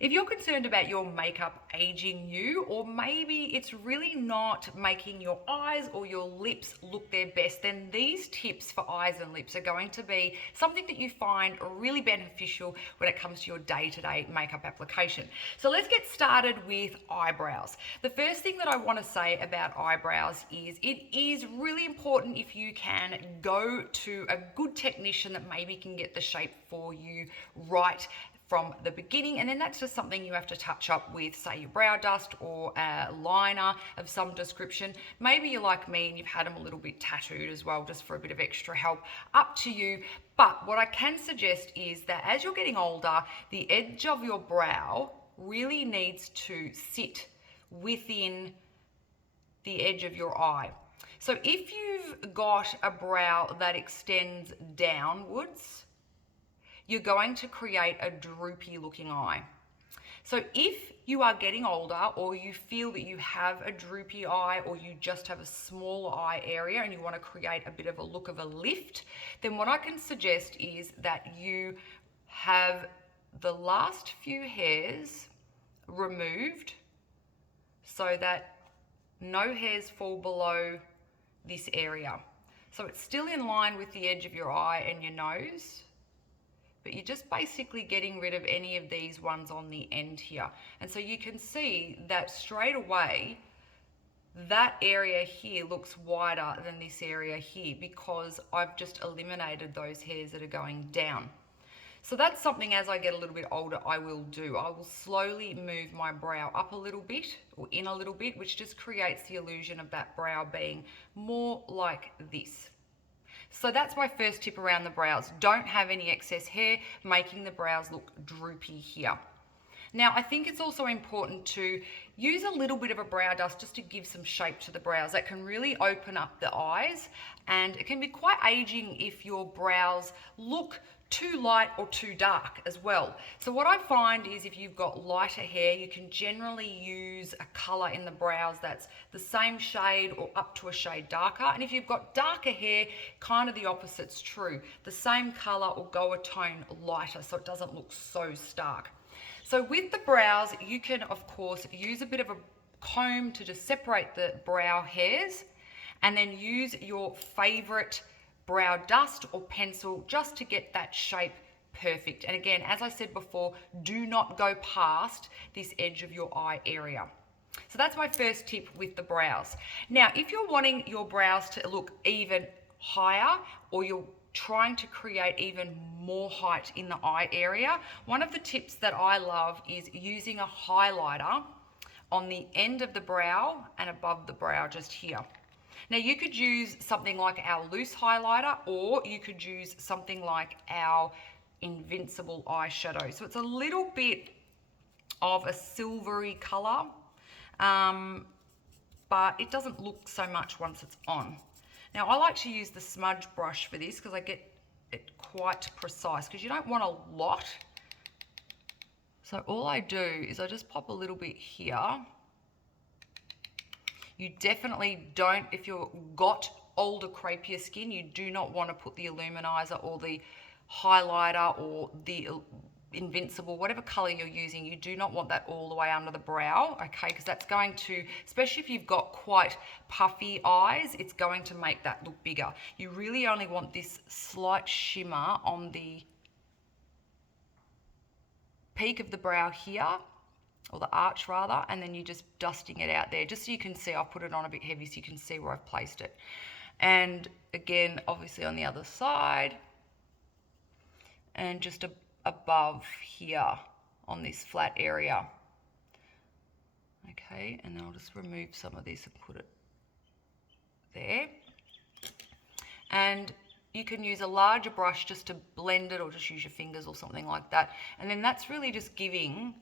If you're concerned about your makeup aging you, or maybe it's really not making your eyes or your lips look their best, then these tips for eyes and lips are going to be something that you find really beneficial when it comes to your day-to-day makeup application. So let's get started with eyebrows. The first thing that I want to say about eyebrows is it is really important if you can go to a good technician that maybe can get the shape for you right from the beginning, and then that's just something you have to touch up with, say, your brow dust or a liner of some description. Maybe you're like me and you've had them a little bit tattooed as well, just for a bit of extra help. Up to you. But what I can suggest is that as you're getting older, the edge of your brow really needs to sit within the edge of your eye. So if you've got a brow that extends downwards, you're going to create a droopy looking eye. So if you are getting older, or you feel that you have a droopy eye, or you just have a smaller eye area and you want to create a bit of a look of a lift, then what I can suggest is that you have the last few hairs removed so that no hairs fall below this area. So it's still in line with the edge of your eye and your nose, but you're just basically getting rid of any of these ones on the end here. And so you can see that straight away, that area here looks wider than this area here because I've just eliminated those hairs that are going down. So that's something as I get a little bit older I will do. I will slowly move my brow up a little bit or in a little bit, which just creates the illusion of that brow being more like this. So that's my first tip around the brows. Don't have any excess hair, making the brows look droopy here. Now, I think it's also important to use a little bit of a brow dust just to give some shape to the brows. That can really open up the eyes, and it can be quite aging if your brows look too light or too dark as well. So what I find is if you've got lighter hair, you can generally use a color in the brows that's the same shade or up to a shade darker. And if you've got darker hair, kind of the opposite's true. The same color or go a tone lighter so it doesn't look so stark. So with the brows, you can of course use a bit of a comb to just separate the brow hairs, and then use your favorite brow dust or pencil just to get that shape perfect. And again, as I said before, do not go past this edge of your eye area. So that's my first tip with the brows. Now, if you're wanting your brows to look even higher, or you're trying to create even more height in the eye area, one of the tips that I love is using a highlighter on the end of the brow and above the brow just here. Now you could use something like our loose highlighter, or you could use something like our Invincible eyeshadow. So it's a little bit of a silvery color, but it doesn't look so much once it's on. Now I like to use the smudge brush for this because I get it quite precise, because you don't want a lot. So all I do is I just pop a little bit here. You definitely don't, if you've got older, crepier skin, you do not want to put the illuminizer or the highlighter or the Invincible, whatever color you're using, you do not want that all the way under the brow, okay? Because that's going to, especially if you've got quite puffy eyes, it's going to make that look bigger. You really only want this slight shimmer on the peak of the brow here, or the arch rather, and then you're just dusting it out there, just so you can see. I've put it on a bit heavy so you can see where I've placed it. And again, obviously on the other side, and just above here on this flat area. Okay, and then I'll just remove some of this and put it there. And you can use a larger brush just to blend it, or just use your fingers or something like that. And then that's really just giving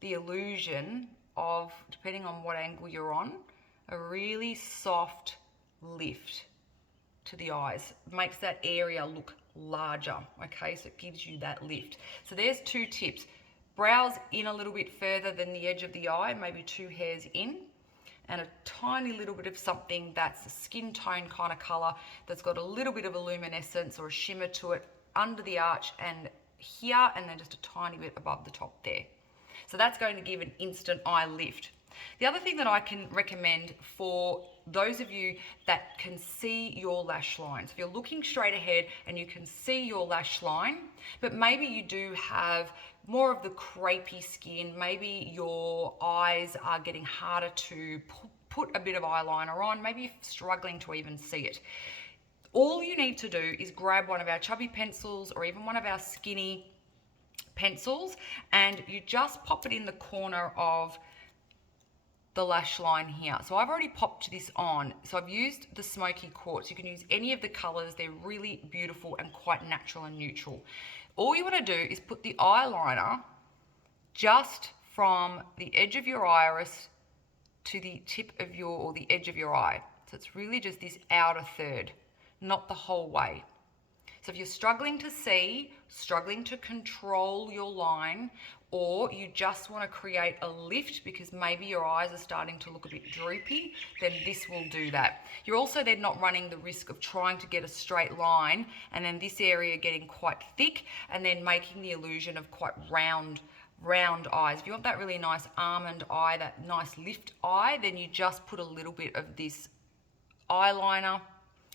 the illusion of, depending on what angle you're on, a really soft lift to the eyes. It makes that area look larger, okay? So it gives you that lift. So there's two tips. Brows in a little bit further than the edge of the eye, maybe 2 hairs in, and a tiny little bit of something that's a skin tone kind of color that's got a little bit of a luminescence or a shimmer to it under the arch and here, and then just a tiny bit above the top there. So that's going to give an instant eye lift. The other thing that I can recommend for those of you that can see your lash line, so if you're looking straight ahead and you can see your lash line, but maybe you do have more of the crepey skin, maybe your eyes are getting harder to put a bit of eyeliner on, maybe you're struggling to even see it. All you need to do is grab one of our chubby pencils or even one of our skinny pencils, and you just pop it in the corner of the lash line here. So I've already popped this on. So I've used the smoky quartz. You can use any of the colors. They're really beautiful and quite natural and neutral. All you want to do is put the eyeliner just from the edge of your iris to the tip of your, or the edge of your eye. So it's really just this outer third, not the whole way. So if you're struggling to see, struggling to control your line, or you just want to create a lift because maybe your eyes are starting to look a bit droopy, then this will do that. You're also then not running the risk of trying to get a straight line and then this area getting quite thick and then making the illusion of quite round eyes. If you want that really nice almond eye, that nice lift eye, then you just put a little bit of this eyeliner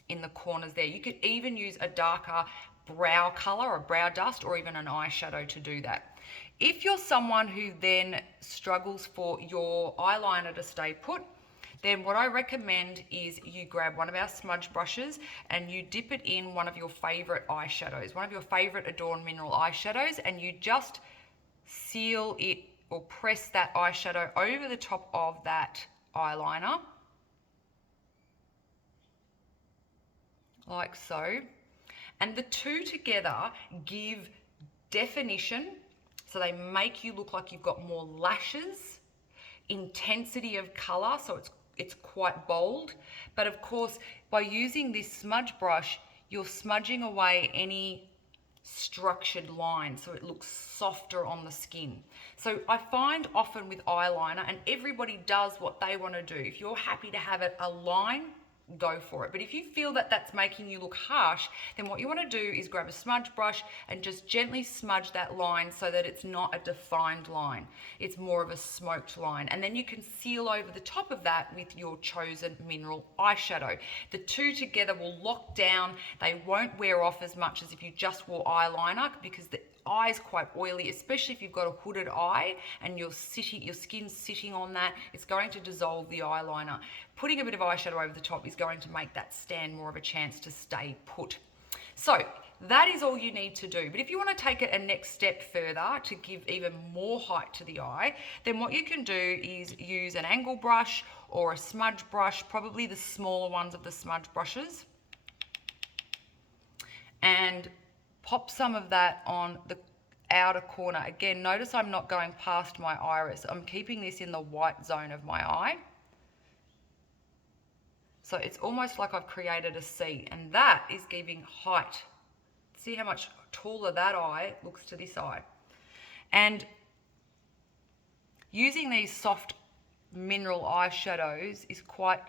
in the corners there. You could even use a darker brow color or brow dust or even an eyeshadow to do that. If you're someone who then struggles for your eyeliner to stay put, then what I recommend is you grab one of our smudge brushes and you dip it in one of your favorite eyeshadows, one of your favorite Adorn Mineral eyeshadows, and you just seal it or press that eyeshadow over the top of that eyeliner, like so. And the two together give definition, so they make you look like you've got more lashes, intensity of color, so it's quite bold. But of course, by using this smudge brush, you're smudging away any structured line, so it looks softer on the skin. So I find often with eyeliner, and everybody does what they want to do. If you're happy to have it a line, go for it. But if you feel that that's making you look harsh, then what you want to do is grab a smudge brush and just gently smudge that line so that it's not a defined line. It's more of a smoked line. And then you can seal over the top of that with your chosen mineral eyeshadow. The two together will lock down. They won't wear off as much as if you just wore eyeliner, because the eye's quite oily, especially if you've got a hooded eye and your skin's sitting on that. It's going to dissolve the eyeliner. Putting a bit of eyeshadow over the top is going to make that stand more of a chance to stay put. So that is all you need to do. But if you want to take it a next step further to give even more height to the eye, then what you can do is use an angle brush or a smudge brush, probably the smaller ones of the smudge brushes, and pop some of that on the outer corner. Again, notice I'm not going past my iris. I'm keeping this in the white zone of my eye. So it's almost like I've created a C, and that is giving height. See how much taller that eye looks to this eye. And using these soft mineral eyeshadows is quite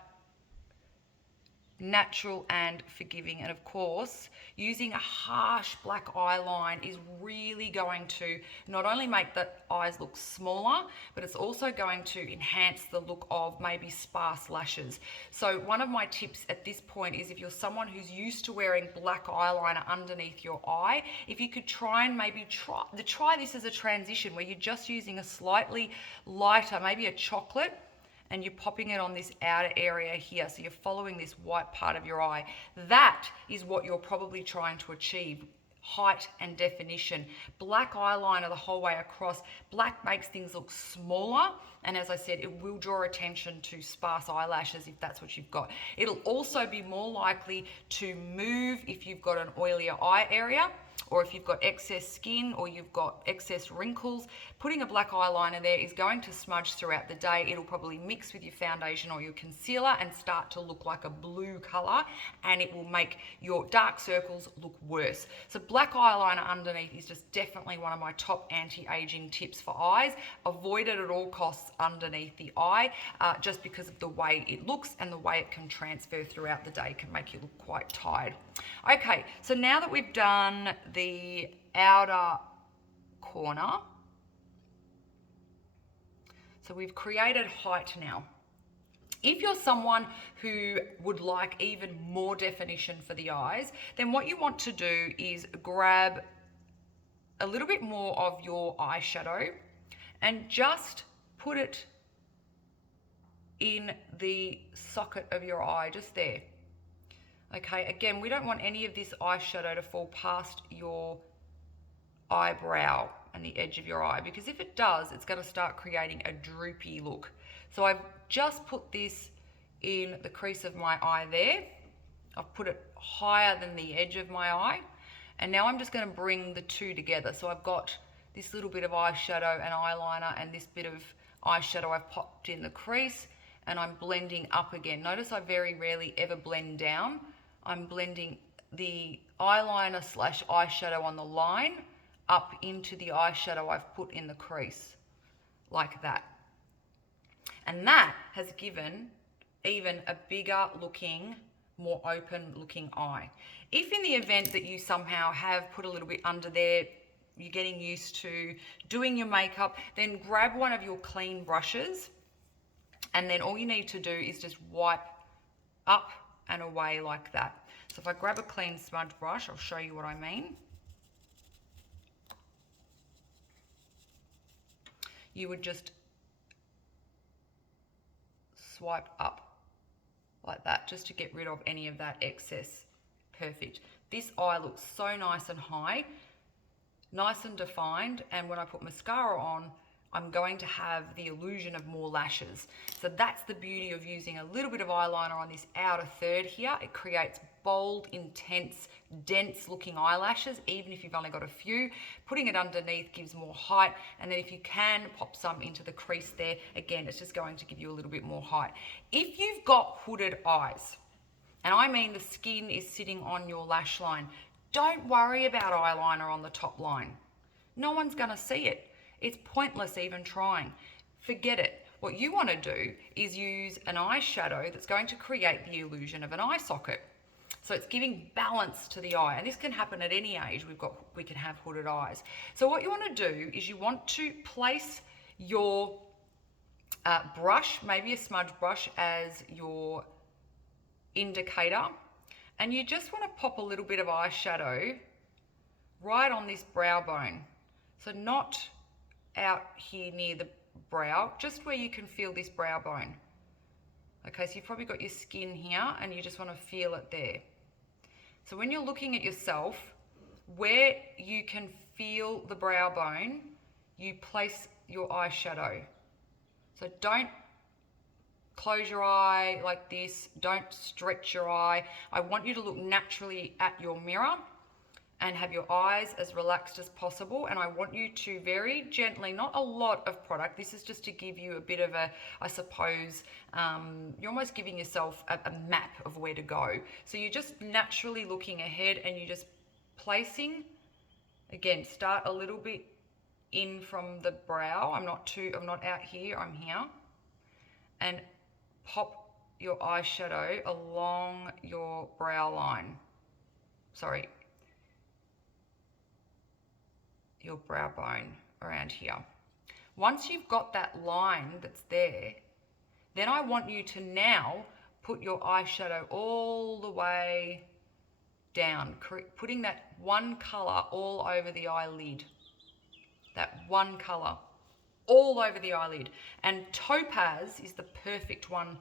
natural and forgiving. And of course, using a harsh black eyeline is really going to not only make the eyes look smaller, but it's also going to enhance the look of maybe sparse lashes. So one of my tips at this point is, if you're someone who's used to wearing black eyeliner underneath your eye, if you could try and maybe try this as a transition where you're just using a slightly lighter, maybe a chocolate, and you're popping it on this outer area here. So you're following this white part of your eye. That is what you're probably trying to achieve: height and definition. Black eyeliner the whole way across. Black makes things look smaller. And as I said, it will draw attention to sparse eyelashes if that's what you've got. It'll also be more likely to move if you've got an oilier eye area, or if you've got excess skin or you've got excess wrinkles. Putting a black eyeliner there is going to smudge throughout the day. It'll probably mix with your foundation or your concealer and start to look like a blue color, and it will make your dark circles look worse. So black eyeliner underneath is just definitely one of my top anti-aging tips for eyes. Avoid it at all costs underneath the eye, just because of the way it looks and the way it can transfer throughout the day can make you look quite tired. Okay, so now that we've done the outer corner, So we've created height now. If you're someone who would like even more definition for the eyes, then what you want to do is grab a little bit more of your eyeshadow and just put it in the socket of your eye, just there. Okay, again, we don't want any of this eyeshadow to fall past your eyebrow and the edge of your eye, because if it does, it's going to start creating a droopy look. So I've just put this in the crease of my eye there. I've put it higher than the edge of my eye. And now I'm just going to bring the two together. So I've got this little bit of eyeshadow and eyeliner, and this bit of eyeshadow I've popped in the crease, and I'm blending up again. Notice I very rarely ever blend down. I'm blending the eyeliner slash eyeshadow on the line up into the eyeshadow I've put in the crease, like that. And that has given even a bigger looking, more open looking eye. If in the event that you somehow have put a little bit under there, you're getting used to doing your makeup, then grab one of your clean brushes, and then all you need to do is just wipe up and away like that. So if I grab a clean smudge brush, I'll show you what I mean. You would just swipe up like that, just to get rid of any of that excess. Perfect. This eye looks so nice and high, nice and defined, and when I put mascara on, I'm going to have the illusion of more lashes. So that's the beauty of using a little bit of eyeliner on this outer third here. It creates bold, intense, dense looking eyelashes, even if you've only got a few. Putting it underneath gives more height, and then if you can pop some into the crease there, again, it's just going to give you a little bit more height. If you've got hooded eyes, and I mean the skin is sitting on your lash line, don't worry about eyeliner on the top line. No one's gonna see it. It's pointless even trying. Forget it. What you want to do is use an eyeshadow that's going to create the illusion of an eye socket. So it's giving balance to the eye, and this can happen at any age. We can have hooded eyes. So what you want to do is you want to place your brush, maybe a smudge brush, as your indicator, and you just want to pop a little bit of eyeshadow right on this brow bone. So not out here near the brow, just where you can feel this brow bone. Okay, so you've probably got your skin here and you just want to feel it there. So when you're looking at yourself, where you can feel the brow bone, you place your eyeshadow. So don't close your eye like this, don't stretch your eye. I want you to look naturally at your mirror and have your eyes as relaxed as possible. And I want you to very gently, not a lot of product, this is just to give you a bit of a, I suppose, you're almost giving yourself a map of where to go. So you're just naturally looking ahead and you're just placing, again, start a little bit in from the brow. I'm not out here, I'm here. And pop your eyeshadow along your brow line. Sorry, your brow bone around here. Once you've got that line that's there, then I want you to now put your eyeshadow all the way down, putting that one color all over the eyelid. That one color all over the eyelid. And topaz is the perfect one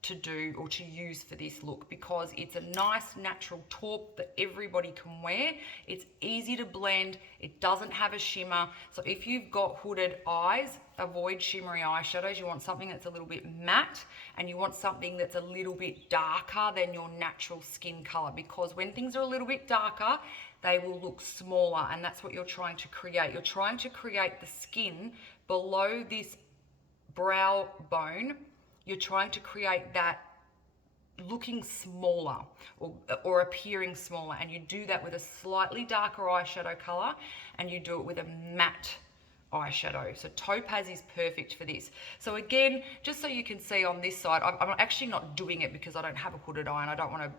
to do or to use for this look, because it's a nice natural taupe that everybody can wear. It's easy to blend, it doesn't have a shimmer. So if you've got hooded eyes, avoid shimmery eyeshadows. You want something that's a little bit matte, and you want something that's a little bit darker than your natural skin color, because when things are a little bit darker, they will look smaller, and that's what you're trying to create. You're trying to create the skin below this brow bone. You're trying to create that looking smaller or appearing smaller, and you do that with a slightly darker eyeshadow color, and you do it with a matte eyeshadow. So topaz is perfect for this. So again, just so you can see on this side, I'm actually not doing it because I don't have a hooded eye and I don't want to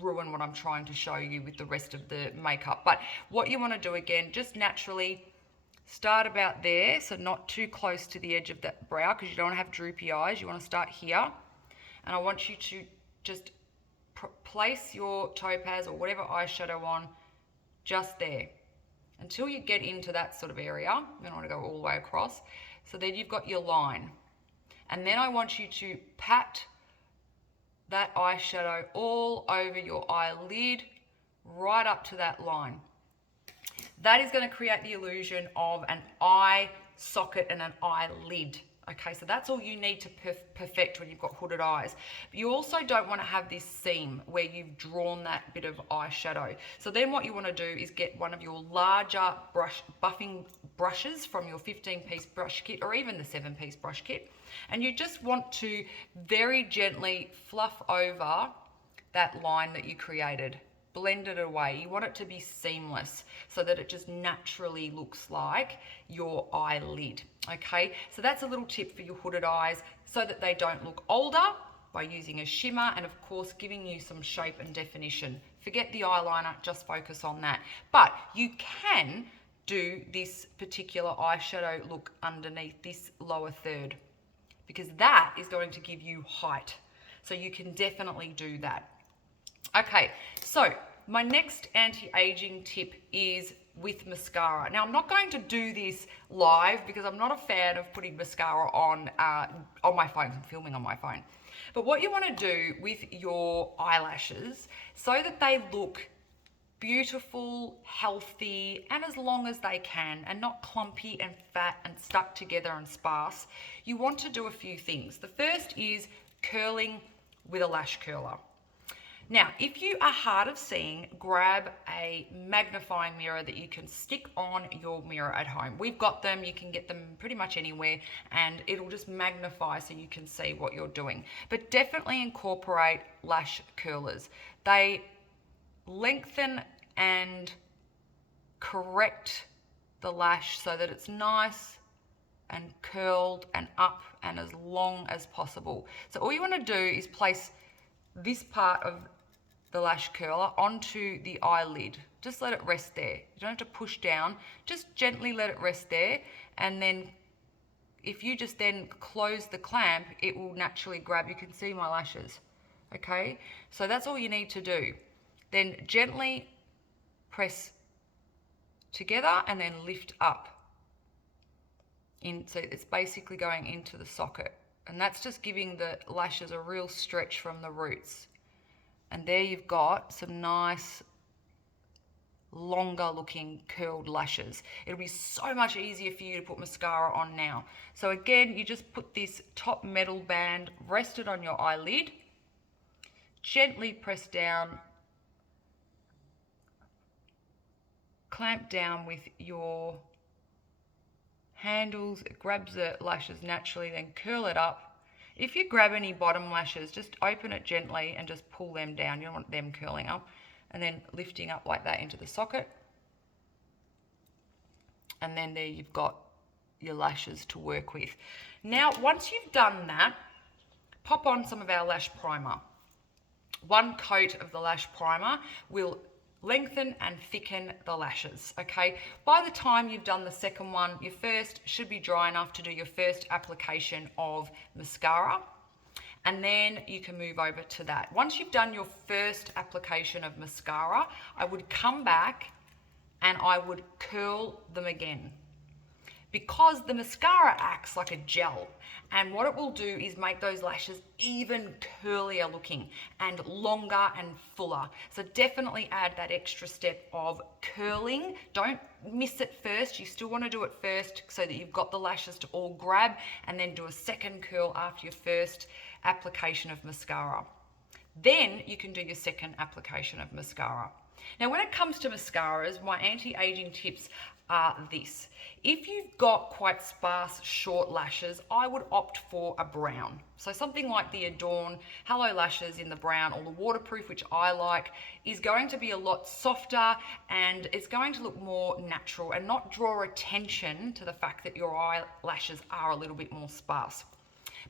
ruin what I'm trying to show you with the rest of the makeup. But what you want to do, again, just naturally Start about there, so not too close to the edge of that brow because you don't want to have droopy eyes. You want to start here. And I want you to just place your topaz or whatever eyeshadow on just there until you get into that sort of area. You don't want to go all the way across. So then you've got your line. And then I want you to pat that eyeshadow all over your eyelid, right up to that line. That is going to create the illusion of an eye socket and an eyelid. Okay, so that's all you need to perfect when you've got hooded eyes. But you also don't want to have this seam where you've drawn that bit of eyeshadow. So then what you want to do is get one of your larger buffing brushes from your 15-piece brush kit or even the 7-piece brush kit. And you just want to very gently fluff over that line that you created. Blend it away. You want it to be seamless so that it just naturally looks like your eyelid. Okay, so that's a little tip for your hooded eyes so that they don't look older by using a shimmer and of course giving you some shape and definition. Forget the eyeliner, just focus on that. But you can do this particular eyeshadow look underneath this lower third because that is going to give you height. So you can definitely do that. Okay, so my next anti-aging tip is with mascara. Now, I'm not going to do this live because I'm not a fan of putting mascara on my phone. I'm filming on my phone. But what you want to do with your eyelashes so that they look beautiful, healthy, and as long as they can, and not clumpy and fat and stuck together and sparse, you want to do a few things. The first is curling with a lash curler. Now, if you are hard of seeing, grab a magnifying mirror that you can stick on your mirror at home. We've got them, you can get them pretty much anywhere, and it'll just magnify so you can see what you're doing. But definitely incorporate lash curlers. They lengthen and correct the lash so that it's nice and curled and up and as long as possible. So all you want to do is place this part of the lash curler onto the eyelid. Just let it rest there. You don't have to push down, just gently let it rest there, and then if you just then close the clamp, it will naturally grab. You can see my lashes, okay? So that's all you need to do. Then gently press together and then lift up. So it's basically going into the socket, and that's just giving the lashes a real stretch from the roots. And there you've got some nice, longer looking curled lashes. It'll be so much easier for you to put mascara on now. So again, you just put this top metal band, rest it on your eyelid, gently press down, clamp down with your handles, it grabs the lashes naturally, then curl it up. If you grab any bottom lashes, just open it gently and just pull them down. You don't want them curling up. And then lifting up like that into the socket. And then there you've got your lashes to work with. Now, once you've done that, pop on some of our lash primer. One coat of the lash primer will lengthen and thicken the lashes, okay? By the time you've done the second one, your first should be dry enough to do your first application of mascara, and then you can move over to that. Once you've done your first application of mascara, I would come back and I would curl them again, because the mascara acts like a gel, and what it will do is make those lashes even curlier looking and longer and fuller. So definitely add that extra step of curling. Don't miss it first. You still want to do it first so that you've got the lashes to all grab, and then do a second curl after your first application of mascara. Then you can do your second application of mascara. Now, when it comes to mascaras, my anti-aging tips are this. If you've got quite sparse short lashes, I would opt for a brown. So something like the Adorn Hello Lashes in the brown, or the waterproof, which I like, is going to be a lot softer and it's going to look more natural and not draw attention to the fact that your eyelashes are a little bit more sparse.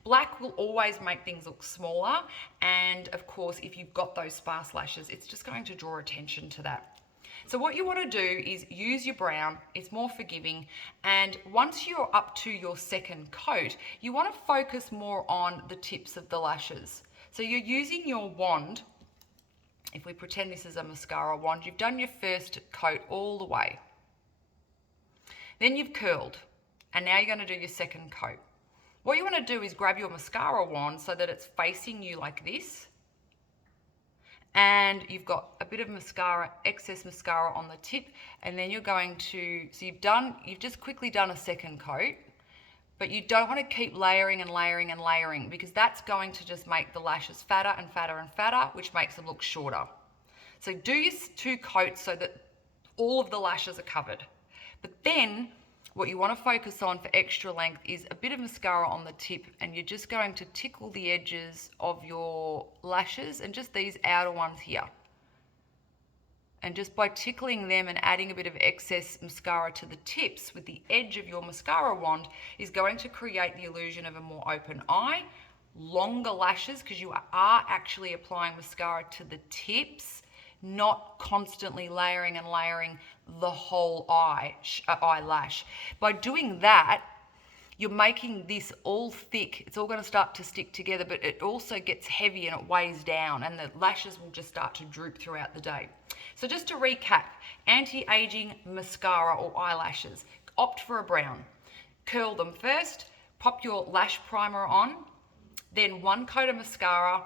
Black will always make things look smaller, and of course if you've got those sparse lashes, it's just going to draw attention to that. So what you want to do is use your brown, it's more forgiving, and once you're up to your second coat, you want to focus more on the tips of the lashes. So you're using your wand, if we pretend this is a mascara wand, you've done your first coat all the way. Then you've curled, and now you're going to do your second coat. What you want to do is grab your mascara wand so that it's facing you like this, and you've got a bit of mascara, excess mascara on the tip, and then you're going to, so you've just quickly done a second coat, but you don't want to keep layering and layering and layering, because that's going to just make the lashes fatter and fatter and fatter, which makes them look shorter. So do your 2 coats so that all of the lashes are covered. But then what you want to focus on for extra length is a bit of mascara on the tip, and you're just going to tickle the edges of your lashes and just these outer ones here. And just by tickling them and adding a bit of excess mascara to the tips with the edge of your mascara wand is going to create the illusion of a more open eye, longer lashes, because you are actually applying mascara to the tips, not constantly layering and layering the whole eyelash. By doing that, you're making this all thick. It's all going to start to stick together, but it also gets heavy and it weighs down, and the lashes will just start to droop throughout the day. So just to recap, anti-aging mascara or eyelashes, opt for a brown. Curl them first, pop your lash primer on, then 1 coat of mascara,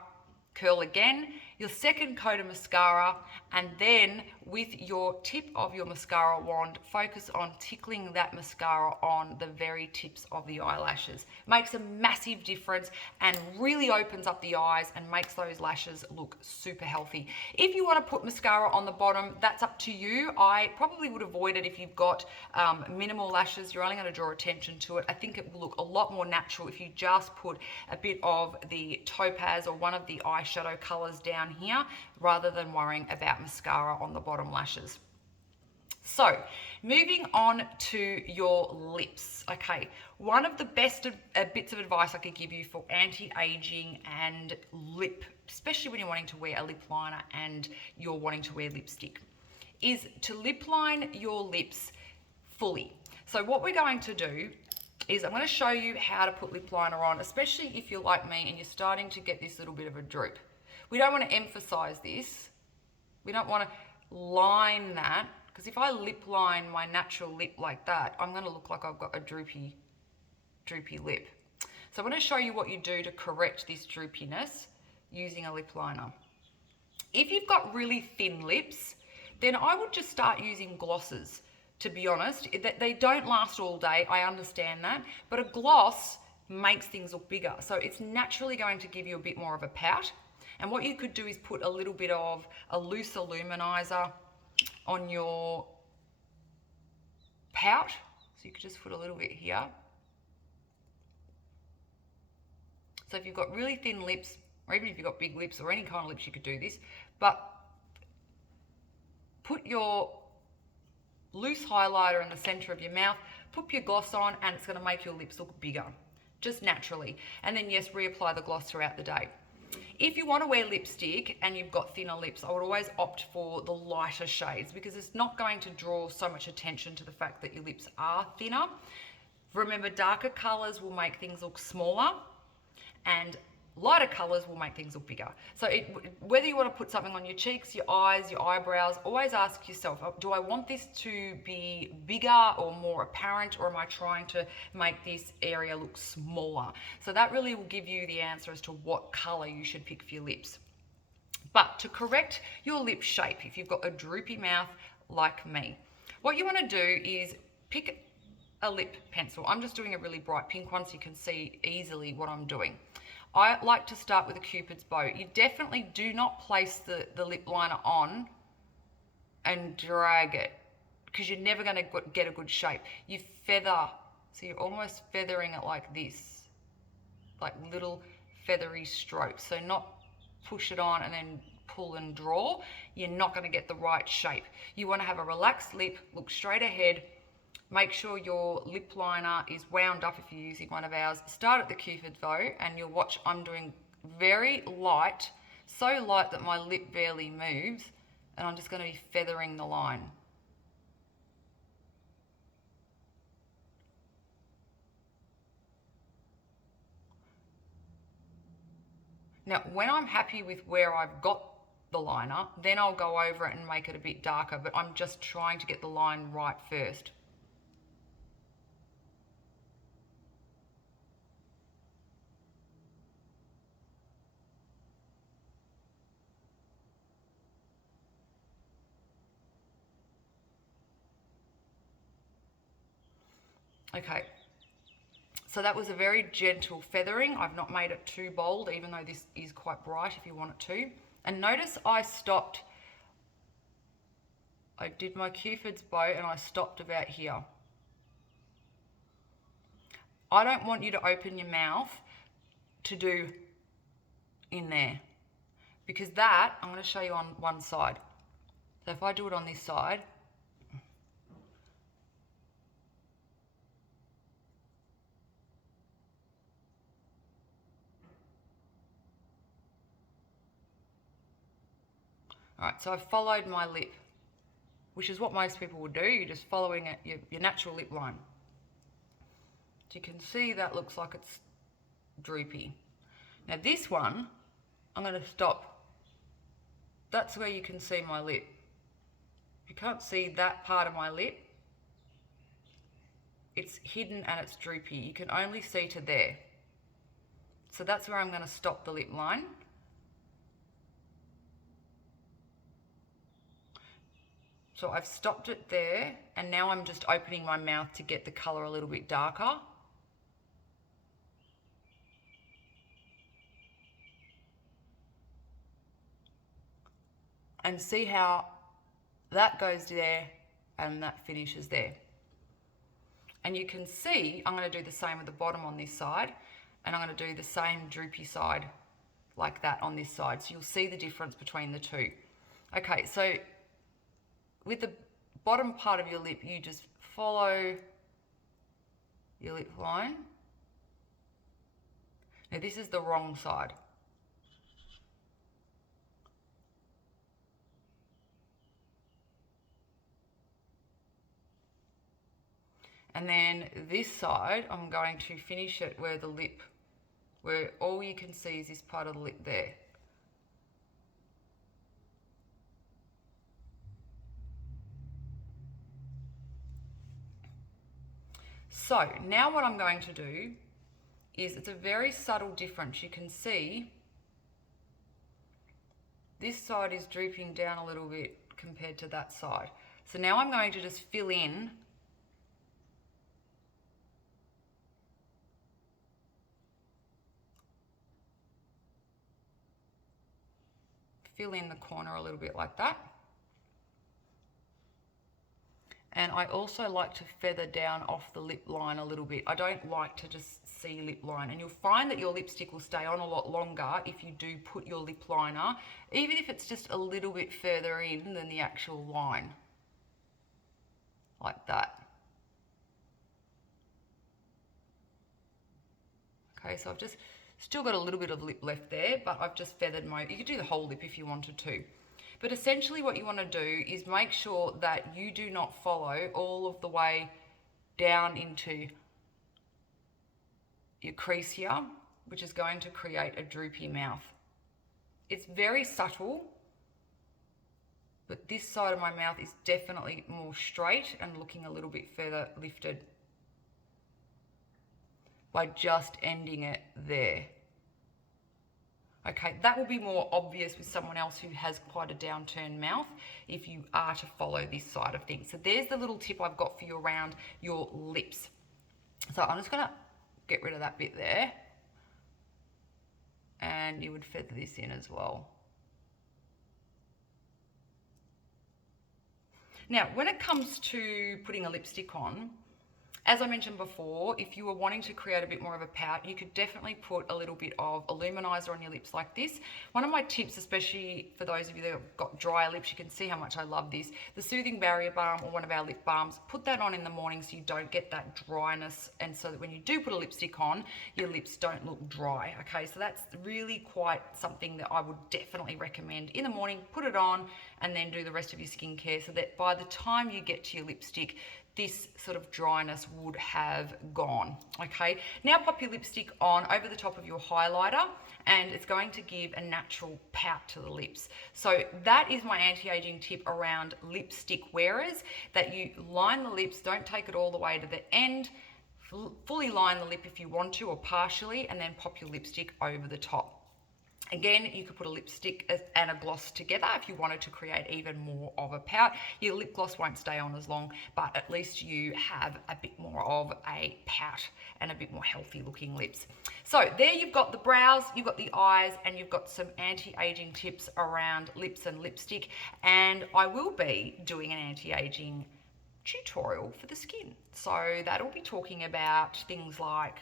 curl again, your second coat of mascara, and then with your tip of your mascara wand, focus on tickling that mascara on the very tips of the eyelashes. Makes a massive difference and really opens up the eyes and makes those lashes look super healthy. If you want to put mascara on the bottom, that's up to you. I probably would avoid it if you've got minimal lashes. You're only going to draw attention to it. I think it will look a lot more natural if you just put a bit of the topaz or one of the eyeshadow colors down here, rather than worrying about mascara on the bottom lashes. So moving on to your lips. Okay, one of the best bits of advice I could give you for anti-aging and lip, especially when you're wanting to wear a lip liner and you're wanting to wear lipstick, is to lip line your lips fully. So what we're going to do is I'm going to show you how to put lip liner on, especially if you're like me and you're starting to get this little bit of a droop. We don't want to emphasize this. We don't want to line that, because if I lip line my natural lip like that, I'm going to look like I've got a droopy lip. So I'm going to show you what you do to correct this droopiness using a lip liner. If you've got really thin lips, then I would just start using glosses, to be honest. They don't last all day, I understand that, but a gloss makes things look bigger. So it's naturally going to give you a bit more of a pout. And what you could do is put a little bit of a loose illuminizer on your pout. So you could just put a little bit here. So if you've got really thin lips, or even if you've got big lips or any kind of lips, you could do this. But put your loose highlighter in the center of your mouth, put your gloss on, and it's going to make your lips look bigger, just naturally. And then yes, reapply the gloss throughout the day. If you want to wear lipstick and you've got thinner lips, I would always opt for the lighter shades, because it's not going to draw so much attention to the fact that your lips are thinner. Remember, darker colors will make things look smaller, and lighter colors will make things look bigger. So whether you want to put something on your cheeks, your eyes, your eyebrows, always ask yourself, do I want this to be bigger or more apparent, or am I trying to make this area look smaller? So that really will give you the answer as to what color you should pick for your lips. But to correct your lip shape, if you've got a droopy mouth like me, what you want to do is pick a lip pencil. I'm just doing a really bright pink one so you can see easily what I'm doing. I like to start with a Cupid's bow. You definitely do not place the lip liner on and drag it, because you're never going to get a good shape. You feather, so you're almost feathering it like this, like little feathery strokes. So not push it on and then pull and draw. You're not going to get the right shape. You want to have a relaxed lip, look straight ahead. Make sure your lip liner is wound up if you're using one of ours. Start at the Cupid's bow, and you'll watch I'm doing very light, so light that my lip barely moves, and I'm just going to be feathering the line. Now, when I'm happy with where I've got the liner, then I'll go over it and make it a bit darker, but I'm just trying to get the line right first. Okay, so that was a very gentle feathering. I've not made it too bold, even though this is quite bright if you want it to. And notice I stopped, I did my Cupid's bow and I stopped about here. I don't want you to open your mouth to do in there, because that, I'm going to show you on one side. So if I do it on this side, all right, so I've followed my lip, which is what most people would do. You're just following it, your natural lip line. So you can see that looks like it's droopy. Now this one, I'm going to stop. That's where you can see my lip. You can't see that part of my lip. It's hidden and it's droopy. You can only see to there. So that's where I'm going to stop the lip line. So I've stopped it there, and now I'm just opening my mouth to get the colour a little bit darker. And see how that goes there and that finishes there. And you can see I'm going to do the same with the bottom on this side, and I'm going to do the same droopy side like that on this side. So you'll see the difference between the two. Okay, so with the bottom part of your lip, you just follow your lip line. Now this is the wrong side. And then this side, I'm going to finish it where the lip, where all you can see is this part of the lip there. So now what I'm going to do is, it's a very subtle difference. You can see this side is drooping down a little bit compared to that side. So now I'm going to just fill in the corner a little bit like that. And I also like to feather down off the lip line a little bit. I don't like to just see lip line. And you'll find that your lipstick will stay on a lot longer if you do put your lip liner, even if it's just a little bit further in than the actual line. Like that. Okay, so I've just still got a little bit of lip left there, but I've just feathered you could do the whole lip if you wanted to. But essentially what you want to do is make sure that you do not follow all of the way down into your crease here, which is going to create a droopy mouth. It's very subtle, but this side of my mouth is definitely more straight and looking a little bit further lifted by just ending it there. Okay, that will be more obvious with someone else who has quite a downturned mouth if you are to follow this side of things. So there's the little tip I've got for you around your lips. So I'm just going to get rid of that bit there. And you would feather this in as well. Now, when it comes to putting a lipstick on, As I mentioned before, if you were wanting to create a bit more of a pout, you could definitely put a little bit of illuminizer on your lips like this. One of my tips, especially for those of you that have got drier lips, you can see how much I love this. The Soothing Barrier Balm, or one of our lip balms, put that on in the morning so you don't get that dryness, and so that when you do put a lipstick on, your lips don't look dry, okay? So that's really quite something that I would definitely recommend. In the morning, put it on, and then do the rest of your skincare so that by the time you get to your lipstick, this sort of dryness would have gone, okay? Now pop your lipstick on over the top of your highlighter, and it's going to give a natural pout to the lips. So that is my anti-aging tip around lipstick wearers, that you line the lips, don't take it all the way to the end, fully line the lip if you want to, or partially, and then pop your lipstick over the top. Again, you could put a lipstick and a gloss together if you wanted to create even more of a pout. Your lip gloss won't stay on as long, but at least you have a bit more of a pout and a bit more healthy looking lips. So there you've got the brows, you've got the eyes, and you've got some anti-aging tips around lips and lipstick. And I will be doing an anti-aging tutorial for the skin. So that'll be talking about things like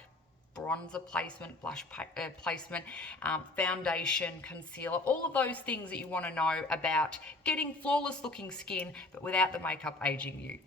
bronzer placement, blush placement, foundation, concealer, all of those things that you want to know about getting flawless looking skin but without the makeup aging you.